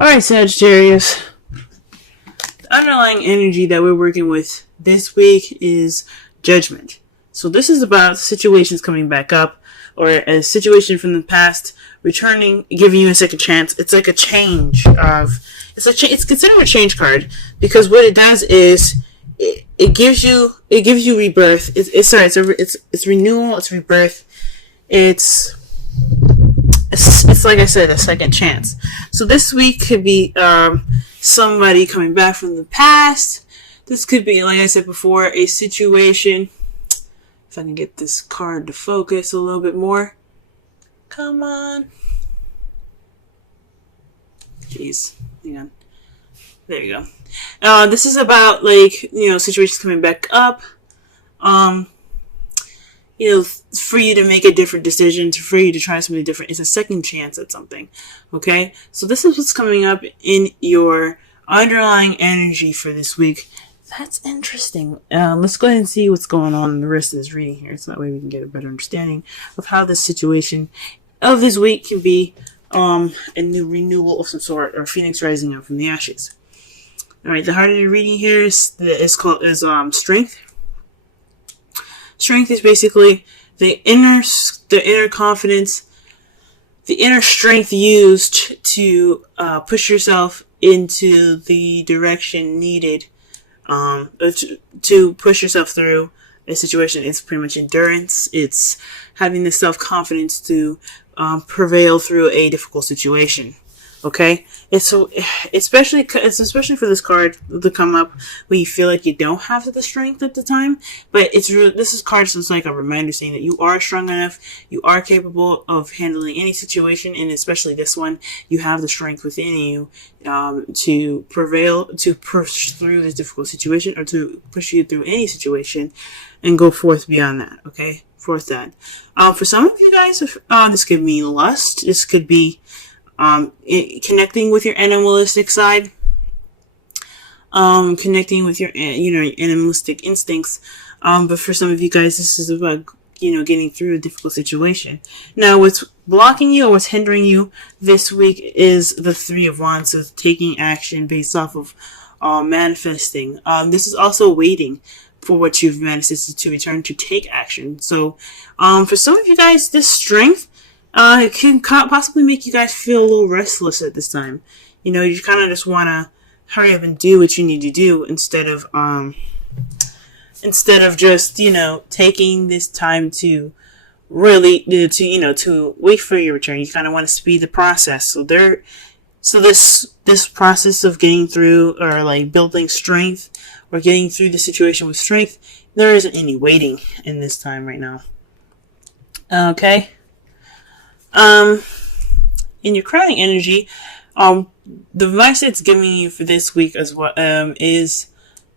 Alright, Sagittarius. The underlying energy that we're working with this week is judgment. So this is about situations coming back up, or a situation from the past returning, giving you a second chance. It's like a change of, it's considered a change card, because what it does is it gives you rebirth. It's renewal. It's rebirth. It's like I said, a second chance. So this week could be somebody coming back from the past. This could be, like I said before, a situation. If I can get this card to focus a little bit more. Come on. Jeez. Hang on. There you go. This is about, situations coming back up. For you to make a different decision, for you to try something different. It's a second chance at something. Okay? So this is what's coming up in your underlying energy for this week. That's interesting. Let's go ahead and see what's going on in the rest of this reading here, so that way we can get a better understanding of how this situation of this week can be a new renewal of some sort, or phoenix rising up from the ashes. Alright, the heart of the reading here is strength. Strength is basically the inner confidence, the inner strength used to push yourself into the direction needed, to push yourself through a situation. It's pretty much endurance. It's having the self-confidence to prevail through a difficult situation. Okay, it's especially for this card to come up when you feel like you don't have the strength at the time. But this card is like a reminder saying that you are strong enough, you are capable of handling any situation, and especially this one, you have the strength within you to prevail, to push through this difficult situation, or to push you through any situation and go forth beyond that. Okay, forth that. For some of you guys, this could mean lust. This could be connecting with your animalistic side, connecting with your animalistic instincts. But for some of you guys, this is about, getting through a difficult situation. Now, what's blocking you or what's hindering you this week is the Three of Wands, so taking action based off of manifesting. This is also waiting for what you've manifested to return, to take action. So, for some of you guys, this strength it can possibly make you guys feel a little restless at this time. You kind of just want to hurry up and do what you need to do instead of just, taking this time to really, to wait for your return. You kind of want to speed the process. So this process of getting through, or like building strength, or getting through the situation with strength, there isn't any waiting in this time right now. Okay. In your crowning energy, the advice it's giving you for this week as well, is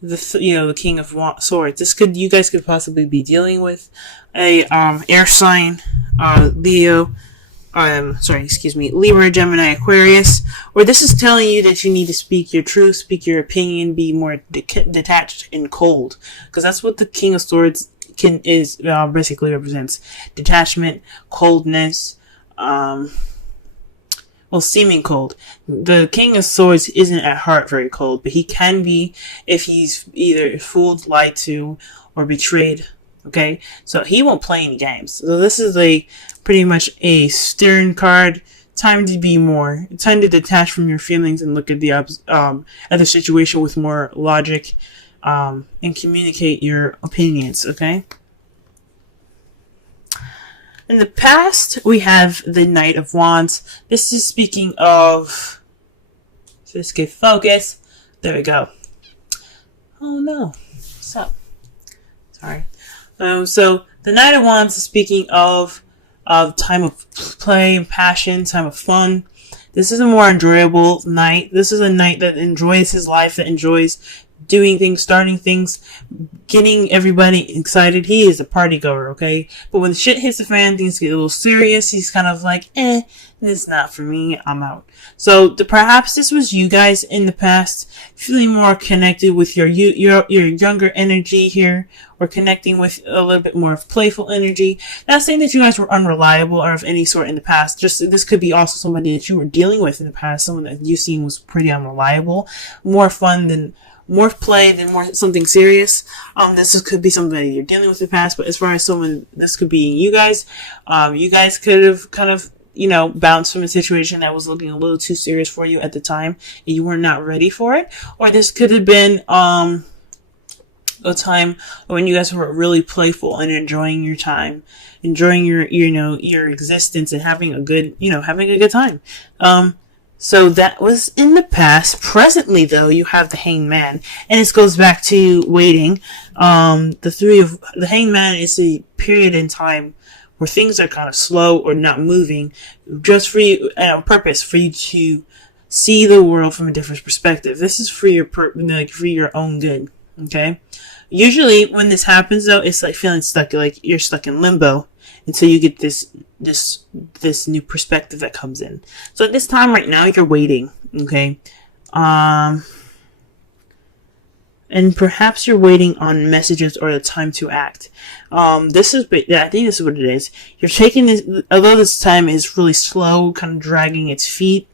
the King of Swords. You guys could possibly be dealing with a, air sign, Libra, Gemini, Aquarius, or this is telling you that you need to speak your truth, speak your opinion, be more detached and cold, because that's what the King of Swords basically represents: detachment, coldness. Seeming cold. The King of Swords isn't at heart very cold, but he can be if he's either fooled, lied to, or betrayed. Okay, so he won't play any games. So this is pretty much a stern card. Time to detach from your feelings and look at the situation with more logic, and communicate your opinions. Okay. In the past, we have the Knight of Wands. This is speaking of... Let's get focus. There we go. Oh no. What's up? Sorry. So, the Knight of Wands is speaking of time of play and passion, time of fun. This is a more enjoyable night. This is a night that enjoys his life, that enjoys doing things, starting things, getting everybody excited. He is a party goer, okay? But when shit hits the fan, things get a little serious. He's kind of like, It's not for me. I'm out. So perhaps this was you guys in the past feeling more connected with your younger energy here, or connecting with a little bit more of playful energy. Not saying that you guys were unreliable or of any sort in the past. Just this could be also somebody that you were dealing with in the past, someone that you seen was pretty unreliable, more fun than more play than more something serious. Could be somebody you're dealing with in the past, but as far as someone, this could be you guys. You guys could have kind of, bounced from a situation that was looking a little too serious for you at the time, and you were not ready for it. Or this could have been, a time when you guys were really playful and enjoying your time, enjoying your existence and having a good time. So that was in the past. Presently, though, you have the Hanged Man, and this goes back to waiting. The Hanged Man is a period in time where things are kind of slow or not moving, just for you, on purpose, for you to see the world from a different perspective. This is for your for your own good. Okay. Usually, when this happens, though, it's like feeling stuck, like you're stuck in limbo until you get this new perspective that comes in. So at this time right now, you're waiting. Okay. And perhaps you're waiting on messages or the time to act. I think this is what it is. You're taking this, although this time is really slow, kind of dragging its feet.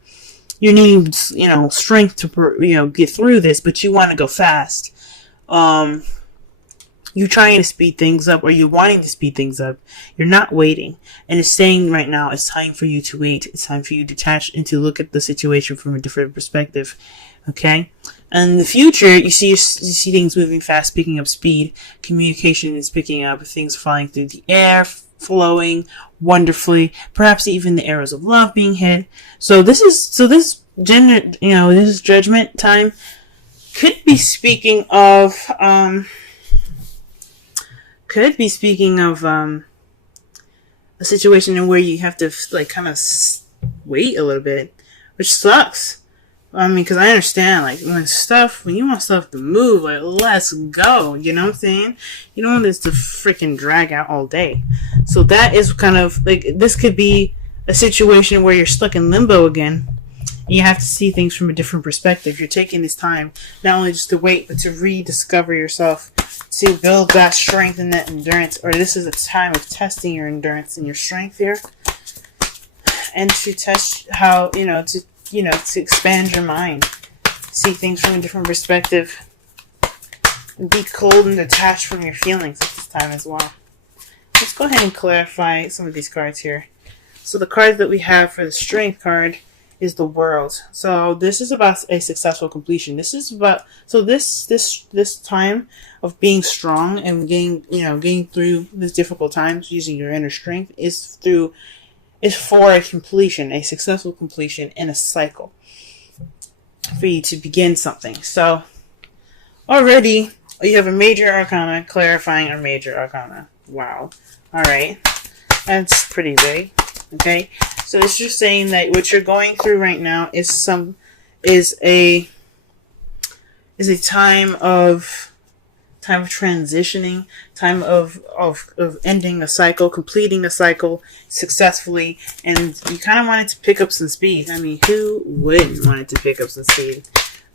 You need, strength to, get through this, but you want to go fast. You're trying to speed things up, or you're wanting to speed things up. You're not waiting. And it's saying right now, it's time for you to wait. It's time for you to detach and to look at the situation from a different perspective. Okay? And in the future, you see things moving fast, picking up speed. Communication is picking up, things flying through the air, flowing wonderfully. Perhaps even the arrows of love being hit. This judgment time could be speaking of, a situation in where you have to kind of wait a little bit, which sucks. Because I understand, when you want stuff to move, let's go, you know what I'm saying? You don't want this to freaking drag out all day. So that is kind of, this could be a situation where you're stuck in limbo again, and you have to see things from a different perspective. You're taking this time, not only just to wait, but to rediscover yourself, to build that strength and that endurance, or this is a time of testing your endurance and your strength here, and to test how, to expand your mind, see things from a different perspective, and be cold and detached from your feelings at this time as well. Let's go ahead and clarify some of these cards here. So the card that we have for the Strength card is the World. So this is about a successful completion. This is about, this time of being strong and getting through these difficult times using your inner strength is for a completion, a successful completion in a cycle, for you to begin something. So already you have a major arcana clarifying a major arcana. Wow. All right. That's pretty big. Okay. So it's just saying that what you're going through right now is a time of transitioning, time of ending a cycle, completing a cycle successfully, and you kind of wanted to pick up some speed. Who wouldn't want to pick up some speed?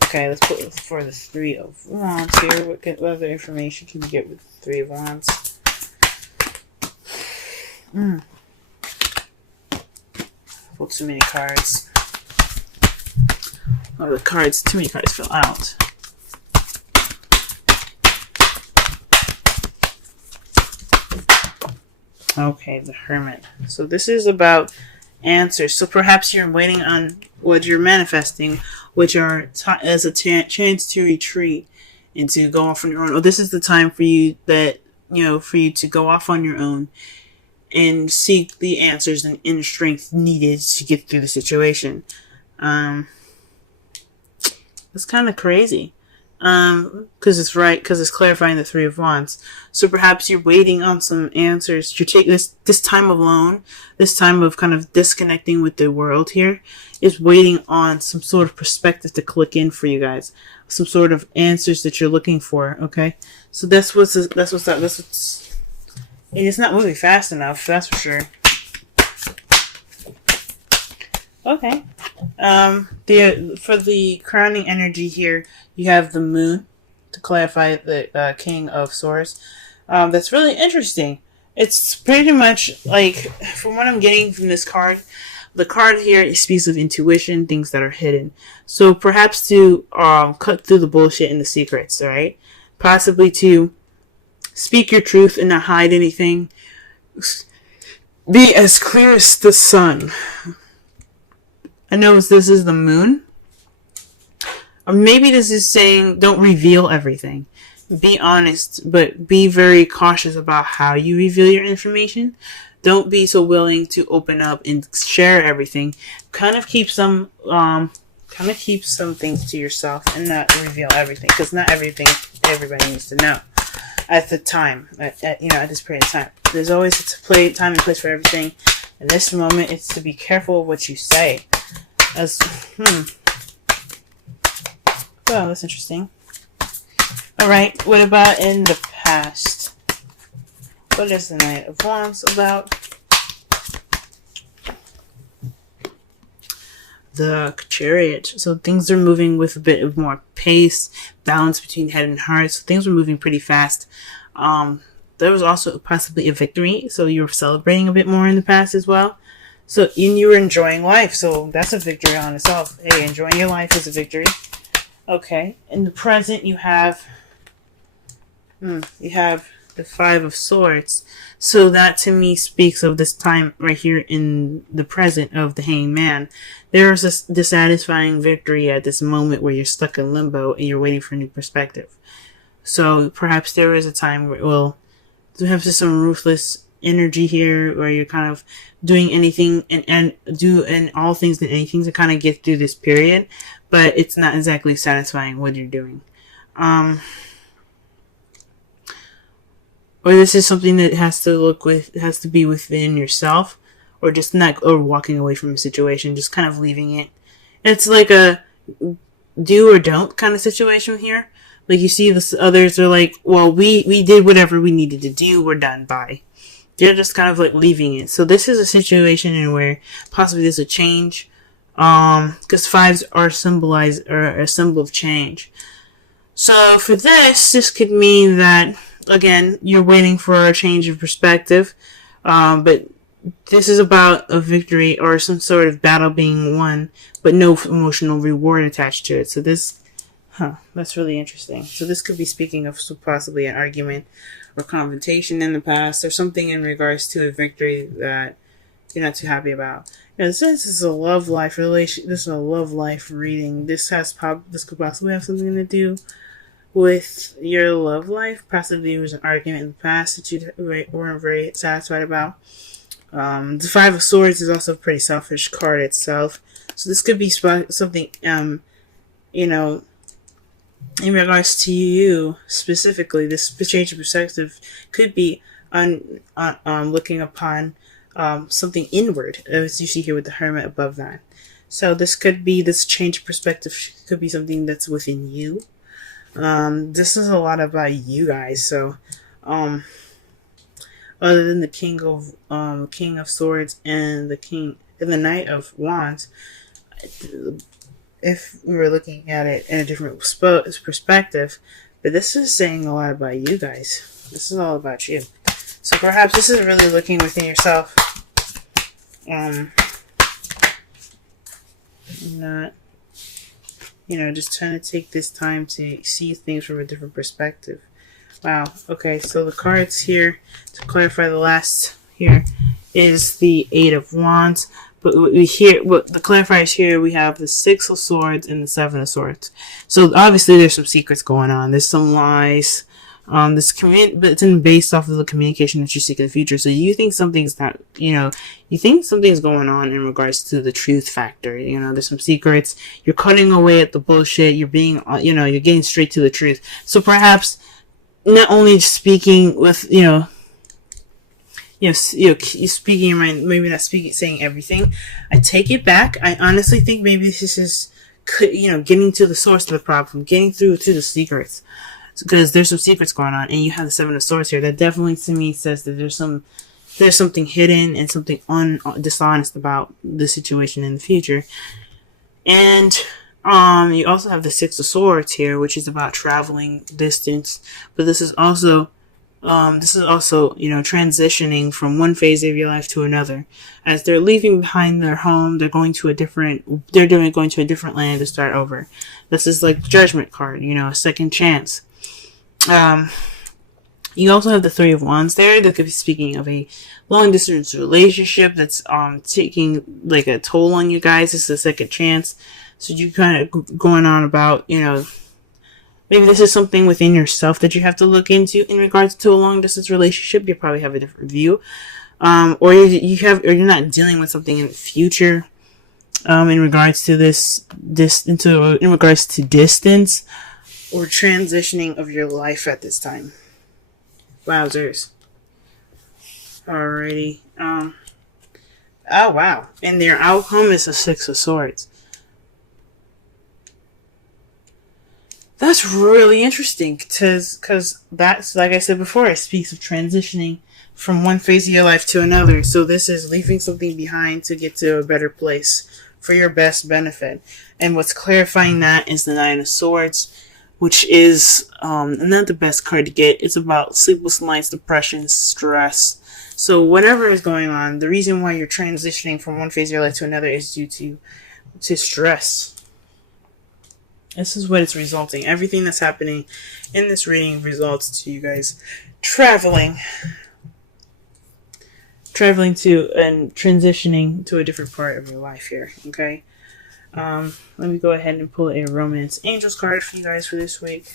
Okay, let's put for the Three of Wands here. What other information can you get with the Three of Wands? Pulled too many cards. Oh, too many cards fell out. Okay, the Hermit. So this is about answers. So perhaps you're waiting on what you're manifesting, which are as a chance to retreat and to go off on your own. Or this is the time for you to go off on your own and seek the answers and inner strength needed to get through the situation. It's kind of crazy. Because it's clarifying the Three of Wands. So perhaps you're waiting on some answers. You take this time alone, this time of kind of disconnecting with the world here, is waiting on some sort of perspective to click in for you guys, some sort of answers that you're looking for. Okay, so that's what's and it's not moving fast enough. That's for sure. Okay. For the crowning energy here, you have the moon to clarify the King of Swords. That's really interesting. It's pretty much like, from what I'm getting from this card, the card here speaks of intuition, things that are hidden. So perhaps to cut through the bullshit and the secrets, right? Possibly to speak your truth and not hide anything. Be as clear as the sun. I know this is the moon. Or maybe this is saying don't reveal everything. Be honest, but be very cautious about how you reveal your information. Don't be so willing to open up and share everything. Kind of keep some things to yourself and not reveal everything, because not everything everybody needs to know at the time. At this period of time, there's always time and place for everything. In this moment, it's to be careful of what you say. Oh, that's interesting. Alright, what about in the past? What is the Knight of Wands about? The Chariot. So things are moving with a bit of more pace, balance between head and heart. So things were moving pretty fast. There was also possibly a victory. So you were celebrating a bit more in the past as well. So you were enjoying life. So that's a victory on itself. Hey, enjoying your life is a victory. Okay. In the present, you have the Five of Swords. So that to me speaks of this time right here in the present of the Hanged Man. There is a dissatisfying victory at this moment where you're stuck in limbo and you're waiting for a new perspective. So perhaps there is a time where, well, you have just some ruthless energy here where you're kind of doing anything and all things and anything to kind of get through this period, but it's not exactly satisfying what you're doing. Or this is something that has to be within yourself, or just not, or walking away from a situation, just kind of leaving it. It's like a do or don't kind of situation here. Like you see the others are like, well, we did whatever we needed to do, we're done, bye. They're just kind of like leaving it. So this is a situation in where possibly there's a change, because fives are a symbol of change. So for this could mean that, again, you're waiting for a change of perspective, but this is about a victory or some sort of battle being won, but no emotional reward attached to it. So that's really interesting. So this could be speaking of possibly an argument or confrontation in the past, or something in regards to a victory that you're not too happy about. Since this is a love life relation, this is a love life reading. This could possibly have something to do with your love life. Possibly there was an argument in the past that you weren't very satisfied about. The Five of Swords is also a pretty selfish card itself. So this could be something, in regards to you specifically. This change of perspective could be looking upon something inward, as you see here with the Hermit above that. So this change of perspective could be something that's within you. This is a lot about you guys. So, other than the King of Swords and the Knight of Wands, if we were looking at it in a different perspective, but this is saying a lot about you guys. This is all about you. So perhaps this is really looking within yourself. Not, just trying to take this time to see things from a different perspective. Wow. Okay, so the cards here, to clarify the last here, is the Eight of Wands. But the clarifiers here, we have the Six of Swords and the Seven of Swords. So obviously there's some secrets going on. There's some lies. But it's based off of the communication that you seek in the future. So you think something's not, you think something's going on in regards to the truth factor. There's some secrets. You're cutting away at the bullshit. You're being, you're getting straight to the truth. So perhaps not only speaking with, you're speaking your mind, maybe not saying everything. I take it back. I honestly think maybe this is, getting to the source of the problem, getting through to the secrets. Because there's some secrets going on, and you have the Seven of Swords here. That definitely, to me, says that there's some there's something hidden and something dishonest about the situation in the future. And you also have the Six of Swords here, which is about traveling distance. But this is also transitioning from one phase of your life to another. As they're leaving behind their home, they're going to a different land to start over. This is like the Judgment card, a second chance. You also have the Three of Wands there. That could be speaking of a long distance relationship that's taking like a toll on you guys. This is a second chance. So you kind of going on about, maybe this is something within yourself that you have to look into in regards to a long distance relationship. You probably have a different view. Or you're not dealing with something in the future, in regards to in regards to distance or transitioning of your life at this time. Wowzers. Alrighty. Oh wow. And their outcome is a Six of Swords. That's really interesting because that's, like I said before, it speaks of transitioning from one phase of your life to another. So this is leaving something behind to get to a better place for your best benefit. And what's clarifying that is the Nine of Swords, which is not the best card to get. It's about sleepless nights, depression, stress. So whatever is going on, the reason why you're transitioning from one phase of your life to another is due to stress. This is what it's resulting. Everything that's happening in this reading results to you guys traveling to and transitioning to a different part of your life here. Okay. Let me go ahead and pull a Romance Angels card for you guys for this week.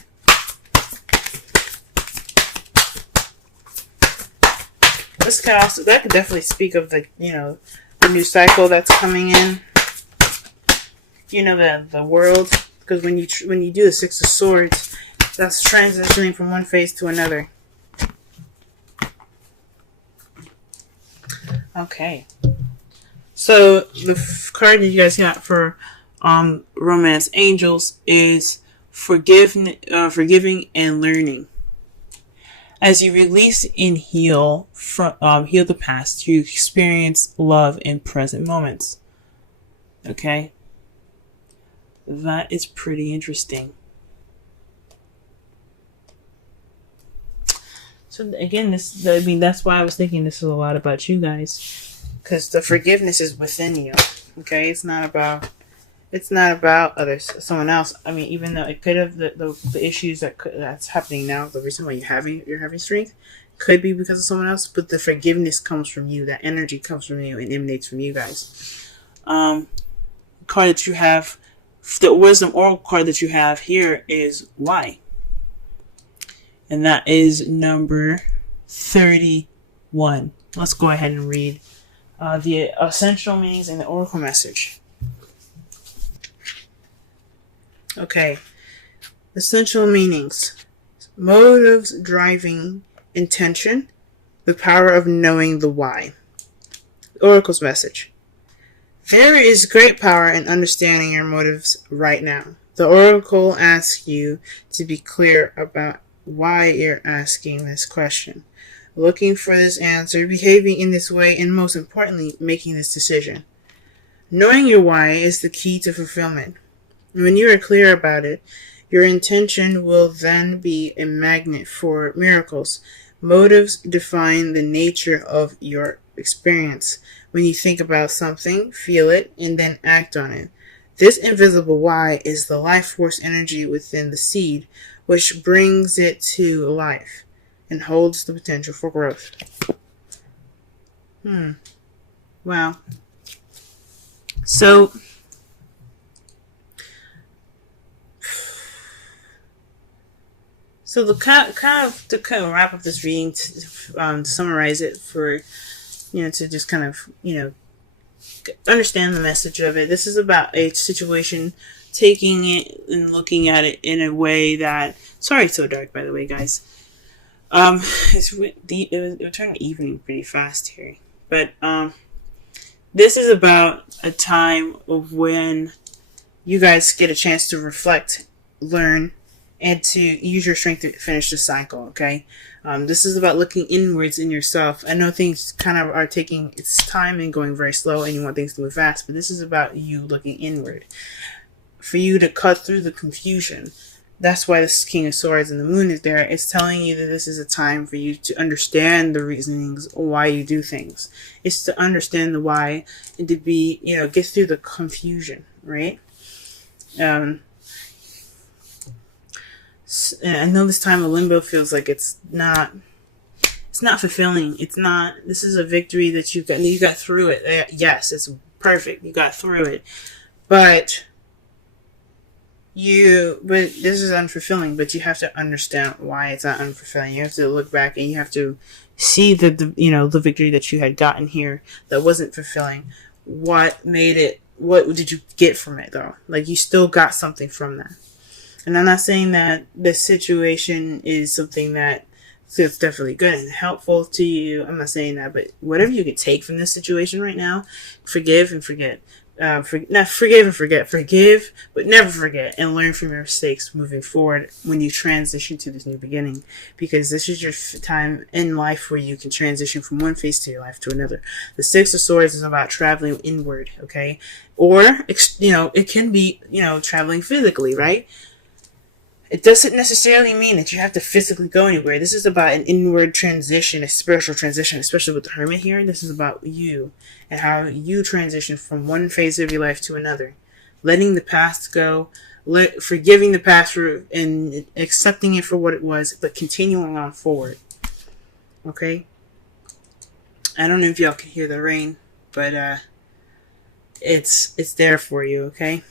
That could definitely speak of the new cycle that's coming in. The world. Because when you do the Six of Swords, that's transitioning from one phase to another. Okay. So the card that you guys got for Romance Angels is forgiving and learning. As you release and heal the past, you experience love in present moments. Okay. That is pretty interesting. So again, that's why I was thinking this is a lot about you guys, because the forgiveness is within you. Okay, it's not about someone else. I mean, even though it could have the issues that's happening now, the reason why you're having strength could be because of someone else, but the forgiveness comes from you. That energy comes from you and emanates from you guys. Card that you have. The Wisdom Oracle card that you have here is why. And that is number 31. Let's go ahead and read the essential meanings and the Oracle message. Okay. Essential meanings. Motives driving intention. The power of knowing the why. Oracle's message. There is great power in understanding your motives right now. The Oracle asks you to be clear about why you're asking this question, looking for this answer, behaving in this way, and most importantly, making this decision. Knowing your why is the key to fulfillment. When you are clear about it, your intention will then be a magnet for miracles. Motives define the nature of your experience. When you think about something, feel it, and then act on it. This invisible why is the life force energy within the seed, which brings it to life and holds the potential for growth. Wow. So the kind of wrap up this reading, to summarize it for, to just kind of, understand the message of it. This is about a situation, taking it and looking at it in a way that, sorry it's so dark, by the way, guys. It turned evening pretty fast here. But, this is about a time of when you guys get a chance to reflect, learn, and to use your strength to finish the cycle, okay? This is about looking inwards in yourself. I know things kind of are taking its time and going very slow, and you want things to move fast, but this is about you looking inward. For you to cut through the confusion. That's why this King of Swords and the Moon is there. It's telling you that this is a time for you to understand the reasonings why you do things. It's to understand the why and to be, get through the confusion, right? I know this time of limbo feels like it's not fulfilling. It's not. This is a victory that you got through it. Yes, it's perfect. You got through it, but this is unfulfilling. But you have to understand why it's not unfulfilling. You have to look back and you have to see the victory that you had gotten here that wasn't fulfilling. What made it? What did you get from it though? Like, you still got something from that. And I'm not saying that this situation is something that feels definitely good and helpful to you. I'm not saying that, but whatever you can take from this situation right now, forgive and forget. Forgive and forget. Forgive, but never forget, and learn from your mistakes moving forward when you transition to this new beginning. Because this is your time in life where you can transition from one phase to your life to another. The Six of Swords is about traveling inward, okay? Or, it can be, traveling physically, right? It doesn't necessarily mean that you have to physically go anywhere. This is about an inward transition, a spiritual transition, especially with the Hermit here. This is about you and how you transition from one phase of your life to another. Letting the past go, forgiving the past and accepting it for what it was, but continuing on forward. Okay? I don't know if y'all can hear the rain, but it's there for you, okay?